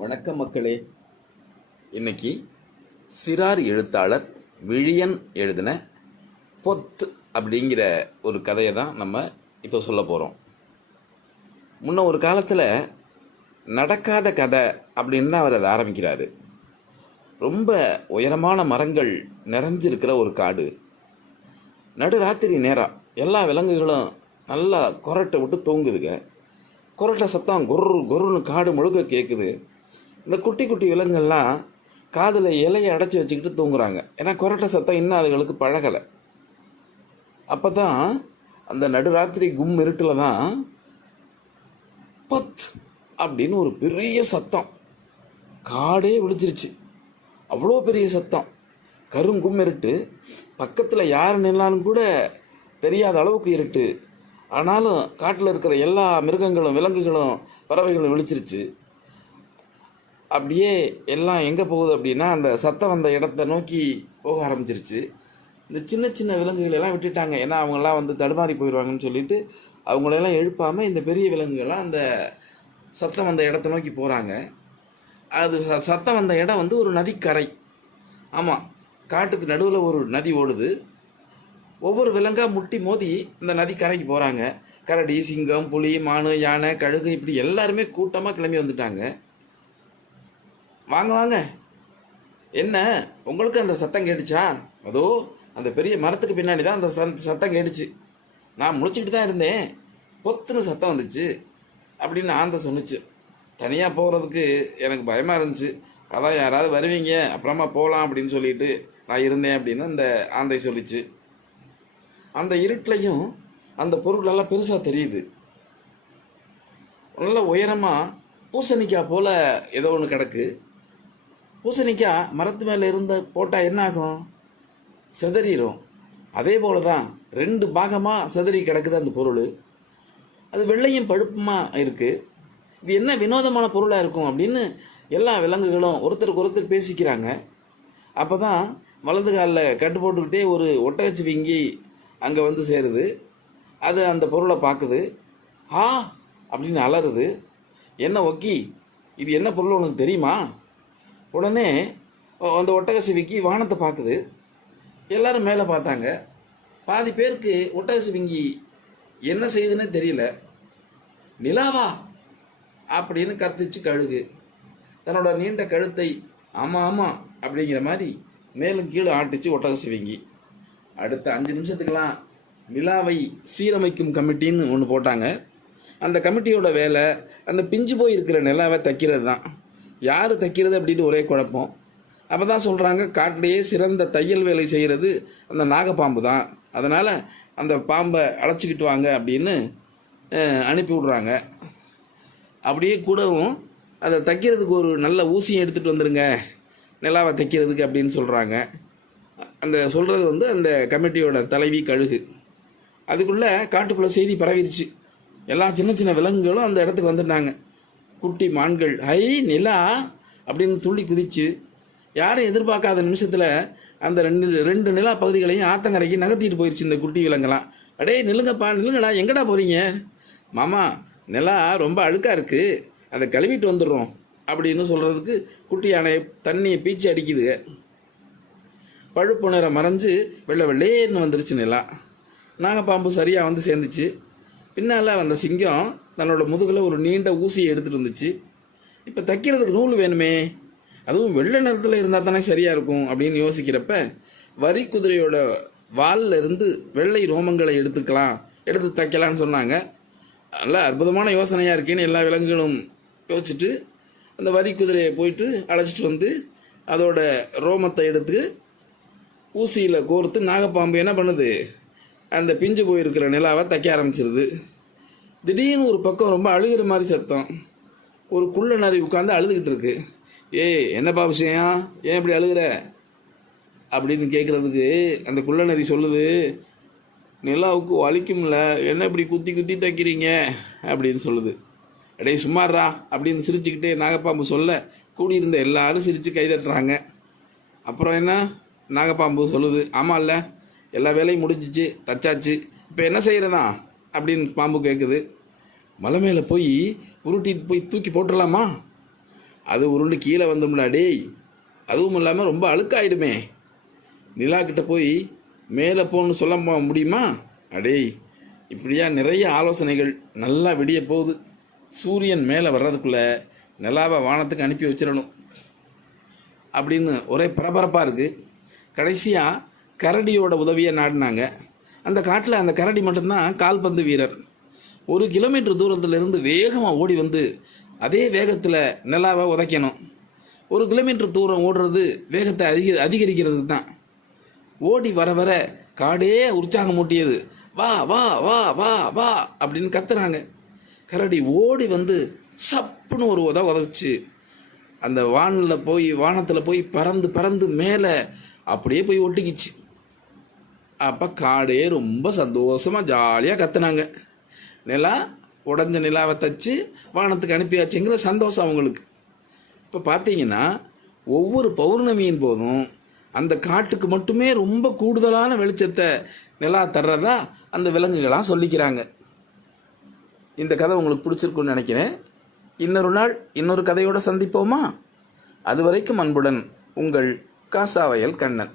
வணக்கம் மக்களே. இன்னைக்கு சிறார் எழுத்தாளர் விழியன் எழுதின பொத் அப்படிங்கிற ஒரு கதையை தான் நம்ம இப்போ சொல்ல போகிறோம். முன்ன ஒரு காலத்தில் நடக்காத கதை அப்படின்னு தான் அவர் அதை ஆரம்பிக்கிறாரு. ரொம்ப உயரமான மரங்கள் நிறைஞ்சிருக்கிற ஒரு காடு. நடுராத்திரி நேரம் எல்லா விலங்குகளும் நல்லா கொரட்டை விட்டு தூங்குதுங்க. கொரட்டை சத்தம் கொர்ரு கொர்ருன்னு காடு முழுக்க கேட்குது. இந்த குட்டி குட்டி விலங்குகள்லாம் காதில் இலையை அடைச்சி வச்சுக்கிட்டு தூங்குறாங்க. ஏன்னா கொரட்டை சத்தம் இன்னும் அதுகளுக்கு பழகலை. அப்போ தான் அந்த நடுராத்திரி கும் இருட்டில் தான் பத் அப்படின்னு ஒரு பெரிய சத்தம். காடே விழிச்சிருச்சு. அவ்வளோ பெரிய சத்தம். கருங்கும் இருட்டு. பக்கத்தில் யார் நின்னாலும் கூட தெரியாத அளவுக்கு இருட்டு. ஆனாலும் காட்டில் இருக்கிற எல்லா மிருகங்களும் விலங்குகளும் பறவைகளும் விழிச்சிருச்சு. அப்படியே எல்லாம் எங்கே போகுது அப்படின்னா அந்த சத்தம் வந்த இடத்த நோக்கி போக ஆரம்பிச்சிருச்சு. இந்த சின்ன சின்ன விலங்குகளெல்லாம் விட்டுட்டாங்க. ஏன்னா அவங்களாம் தடுமாறி போயிடுவாங்கன்னு சொல்லிட்டு அவங்களெல்லாம் எழுப்பாமல் இந்த பெரிய விலங்குகள்லாம் அந்த சத்தம் வந்த இடத்த நோக்கி போகிறாங்க. அது சத்தம் வந்த இடம் ஒரு நதிக்கரை. ஆமாம், காட்டுக்கு நடுவில் ஒரு நதி ஓடுது. ஒவ்வொரு விலங்காக முட்டி மோதி இந்த நதி கரைக்கு போகிறாங்க. கரடி, சிங்கம், புலி, மான், யானை, கழுகு இப்படி எல்லாருமே கூட்டமாக கிளம்பி வந்துட்டாங்க. வாங்க வாங்க, என்ன உங்களுக்கு அந்த சத்தம் கேட்டுச்சா? அதோ அந்த பெரிய மரத்துக்கு பின்னாடி தான் அந்த சத்தம் கேட்டுச்சு. நான் முழிச்சிக்கிட்டு தான் இருந்தேன், பொத்துன்னு சத்தம் வந்துச்சு அப்படின்னு ஆந்தை சொன்னிச்சு. தனியாக போகிறதுக்கு எனக்கு பயமாக இருந்துச்சு. அதான் யாராவது வருவீங்க அப்புறமா போகலாம் அப்படின்னு சொல்லிட்டு நான் இருந்தேன் அப்படின்னு அந்த ஆந்தை சொல்லிச்சு. அந்த இருட்டிலையும் அந்த பொருளெல்லாம் பெருசாக தெரியுது. நல்ல உயரமாக பூசணிக்காய் போல் ஏதோ ஒன்று கிடக்கு. பூசணிக்காய் மரத்து மேலே போட்டால் என்ன ஆகும்? செதறிடும். அதே போல தான் 2 பாகமாக செதறி கிடக்குது அந்த பொருள். அது வெள்ளையும் பழுப்புமாக இருக்குது. இது என்ன வினோதமான பொருளாக இருக்கும் அப்படின்னு எல்லா விலங்குகளும் ஒருத்தருக்கு ஒருத்தர் பேசிக்கிறாங்க. அப்போ தான் வலது காலில் கட்டு போட்டுக்கிட்டே ஒரு ஒட்டகச்சிவிங்கி அங்கே சேருது. அது அந்த பொருளை பார்க்குது. ஆ அப்படின்னு அலறுது. என்ன ஒக்கி, இது என்ன பொருள் உனக்கு தெரியுமா? உடனே அந்த ஒட்டகச்சிவிங்கி வானத்தை பார்க்குது. எல்லோரும் மேலே பார்த்தாங்க. பாதி பேருக்கு ஒட்டகச்சிவிங்கி என்ன செய்யுதுன்னே தெரியல. நிலாவா அப்படின்னு கத்திச்சு கழுகு. தன்னோட நீண்ட கழுத்தை ஆமாம் ஆமாம் அப்படிங்கிற மாதிரி மேலும் கீழே ஆட்டிச்சு ஒட்டகச்சிவிங்கி. அடுத்த 5 நிமிஷத்துக்கெல்லாம் நிலாவை சீரமைக்கும் கமிட்டின்னு ஒன்று போட்டாங்க. அந்த கமிட்டியோட வேலை அந்த பிஞ்சு போய் இருக்கிற நிலாவை தைக்கிறது தான். யார் தைக்கிறது அப்படின்னு ஒரே குழப்பம். அப்போ தான் சொல்கிறாங்க, காட்டிலேயே சிறந்த தையல் வேலை செய்கிறது அந்த நாகப்பாம்பு தான். அதனால் அந்த பாம்பை அழைச்சிக்கிட்டு வாங்க அப்படின்னு அனுப்பி விட்றாங்க. அப்படியே கூடவும் அதை தைக்கிறதுக்கு ஒரு நல்ல ஊசியும் எடுத்துகிட்டு வந்துடுங்க நிலாவை தைக்கிறதுக்கு அப்படின்னு சொல்கிறாங்க. அந்த சொல்கிறது அந்த கமிட்டியோட தலைவி கழுகு. அதுக்குள்ளே காட்டுக்குள்ளே செய்தி பரவிடுச்சு. எல்லா சின்ன சின்ன விலங்குகளும் அந்த இடத்துக்கு வந்துட்டாங்க. குட்டி மான்கள் ஹை நிலா அப்படின்னு துள்ளி குதிச்சு யாரும் எதிர்பார்க்காத நிமிஷத்தில் அந்த ரெண்டு நிலா பகுதிகளையும் ஆத்தங்கரைக்கு நகர்த்திட்டு போயிடுச்சு இந்த குட்டி விலங்கெல்லாம். அடே நில்லுங்கப்பா, நில்லுங்கடா, எங்கடா போகிறீங்க? மாமா, நிலா ரொம்ப அழுக்காக இருக்குது, அதை கழுவிட்டு வந்துடுறோம் அப்படின்னு சொல்கிறதுக்கு குட்டி யானை தண்ணியை பீச்சு அடிக்குதுங்க. பழுப்பு நிறம் மறைஞ்சு வெள்ளை வெள்ளேன்னு வந்துருச்சு நிலா. நாகப்பாம்பு சரியாக சேர்ந்துச்சு. பின்னால் வந்த சிங்கம் தன்னோட முதுகில் ஒரு நீண்ட ஊசியை எடுத்துகிட்டு வந்துச்சு. இப்போ தைக்கிறதுக்கு நூல் வேணுமே, அதுவும் வெள்ளை நிறத்தில் இருந்தால் தானே சரியாக இருக்கும் அப்படின்னு யோசிக்கிறப்ப வரி குதிரையோட வாலில் இருந்து வெள்ளை ரோமங்களை எடுத்து தைக்கலான்னு சொன்னாங்க. நல்ல அற்புதமான யோசனையாக இருக்கேன்னு எல்லா விலங்குகளும் யோசிச்சுட்டு அந்த வரி குதிரையை போயிட்டு அழைச்சிட்டு அதோட ரோமத்தை எடுத்து ஊசியில் கோர்த்து நாகப்பாம்பு என்ன பண்ணுது, அந்த பிஞ்சு போயிருக்கிற நிலாவை தைக்க ஆரம்பிச்சிருது. திடீர்னு ஒரு பக்கம் ரொம்ப அழுகிற மாதிரி சத்தம். ஒரு குள்ள நரி உட்காந்து அழுதுகிட்டு இருக்கு. என்னப்பா விஷயம், ஏன் இப்படி அழுகிற அப்படின்னு கேட்குறதுக்கு அந்த குள்ள நரி சொல்லுது, நிலாவுக்கு வலிக்கும்ல, என்ன இப்படி குத்தி குத்தி தைக்கிறீங்க அப்படின்னு சொல்லுது. அடே சும்மாறா அப்படின்னு சிரிச்சுக்கிட்டே நாகப்பாம்பு சொல்ல கூடியிருந்த எல்லாரும் சிரித்து கைதட்டுறாங்க. அப்புறம் என்ன, நாகப்பாம்பு சொல்லுது, ஆமாம் இல்லை, எல்லா வேலையும் முடிஞ்சிச்சு, தச்சாச்சு, இப்போ என்ன செய்கிறதா அப்படின்னு பாம்பு கேட்குது. மலை மேலே போய் உருட்டிட்டு போய் தூக்கி போட்டுடலாமா? அது உருண்டு கீழே வந்தோம்னா டேய், அதுவும் இல்லாமல் ரொம்ப அழுக்காயிடுமே, நிலா கிட்ட போய் மேலே போகணுன்னு சொல்ல முடியுமா? அடேய், இப்படியா நிறைய ஆலோசனைகள். நல்லா விடிய போகுது. சூரியன் மேலே வர்றதுக்குள்ளே நிலாவை வானத்துக்கு அனுப்பி வச்சிடணும் அப்படின்னு ஒரே பரபரப்பாக இருக்குது. கடைசியாக கரடியோட உதவியை நாடினாங்க. அந்த காட்டில் அந்த கரடி மட்டும்தான் கால்பந்து வீரர். 1 கிலோமீட்டர் தூரத்திலிருந்து வேகமாக ஓடி வந்து அதே வேகத்தில் நிலாவை உதைக்கணும். 1 கிலோமீட்டர் தூரம் ஓடுறது வேகத்தை அதிகரிக்கிறது தான். ஓடி வர வர காடே உற்சாகம் மூட்டியது. வா வா வா வா வா அப்படின்னு கத்துறாங்க. கரடி ஓடி வந்து சப்புன்னு ஒரு உதவுச்சு. அந்த வானத்தில் போய் பறந்து பறந்து மேலே அப்படியே போய் ஒட்டிக்கிச்சு. அப்போ காடே ரொம்ப சந்தோஷமாக ஜாலியாக கத்துனாங்க. நிலா உடஞ்ச நிலாவை தச்சு வானத்துக்கு அனுப்பியாச்சுங்கிற சந்தோஷம் அவங்களுக்கு. இப்போ பார்த்தீங்கன்னா ஒவ்வொரு பௌர்ணமியின் போதும் அந்த காட்டுக்கு மட்டுமே ரொம்ப கூடுதலான வெளிச்சத்தை நிலா தர்றதா அந்த விலங்குகளாக சொல்லிக்கிறாங்க. இந்த கதை உங்களுக்கு பிடிச்சிருக்குன்னு நினைக்கிறேன். இன்னொரு நாள் இன்னொரு கதையோடு சந்திப்போமா? அதுவரைக்கும் அன்புடன் உங்கள் காசாவயல் கண்ணன்.